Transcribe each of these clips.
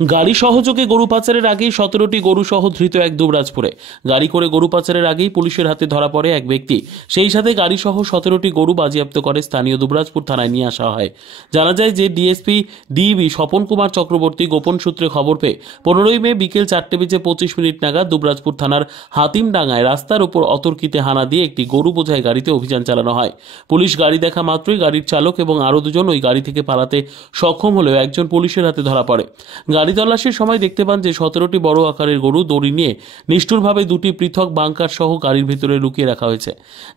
গাড়ি সহযোগে গরু পাচারের আগেই 17টি গরু সহ ধৃত এক দুবরাজপুরে। গাড়ি করে গরু পাচারের আগেই পুলিশের হাতে ধরা পড়ে এক ব্যক্তি। সেই সাথে গাড়ি সহ 17টি গরু বাজেয়াপ্ত করে স্থানীয় দুবরাজপুর থানায় নিয়ে আসা হয়। জানা যায় যে ডিএসপি ডিবি স্বপন কুমার চক্রবর্তী গোপন সূত্রে খবর পেয়ে 15ই মে বিকেল 4:25 নাগাদ দুবরাজপুর থানার হাতিমডাঙ্গায় রাস্তার উপর অতর্কিতে হানা দিয়ে একটি গরু বোঝাই গাড়িতে অভিযান চালানো হয়। পুলিশ গাড়ি দেখা মাত্রই গাড়ির চালক এবং আরও দুজন ওই গাড়ি থেকে পালাতে সক্ষম হলেও একজন পুলিশের হাতে ধরা পড়ে। গাড়ি তল্লাশির সময় দেখতে পান যে 17টি বড় আকারের গরু দড়ি নিয়ে নিষ্ঠুরভাবে দুটি পৃথক বাংকার সহ গাড়ির ভেতরে লুকিয়ে রাখা হয়েছে।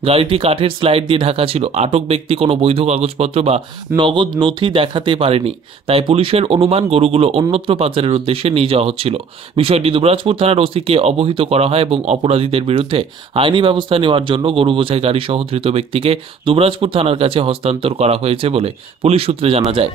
গাড়িটি কাঠের স্লাইড দিয়ে ঢাকা ছিল। আটক ব্যক্তি কোনো বৈধ কাগজপত্র বা নগদ নথি দেখাতে পারেনি, তাই পুলিশের অনুমান গরুগুলো অন্যত্র পাচারের উদ্দেশ্যে নিয়ে যাওয়া হচ্ছিল। বিষয়টি দুবরাজপুর থানার ওসিকে অবহিত করা হয় এবং অপরাধীদের বিরুদ্ধে আইনি ব্যবস্থা নেওয়ার জন্য গরু বোঝাই গাড়ি সহ ধৃত ব্যক্তিকে দুবরাজপুর থানার কাছে হস্তান্তর করা হয়েছে বলে পুলিশ সূত্রে জানা যায়।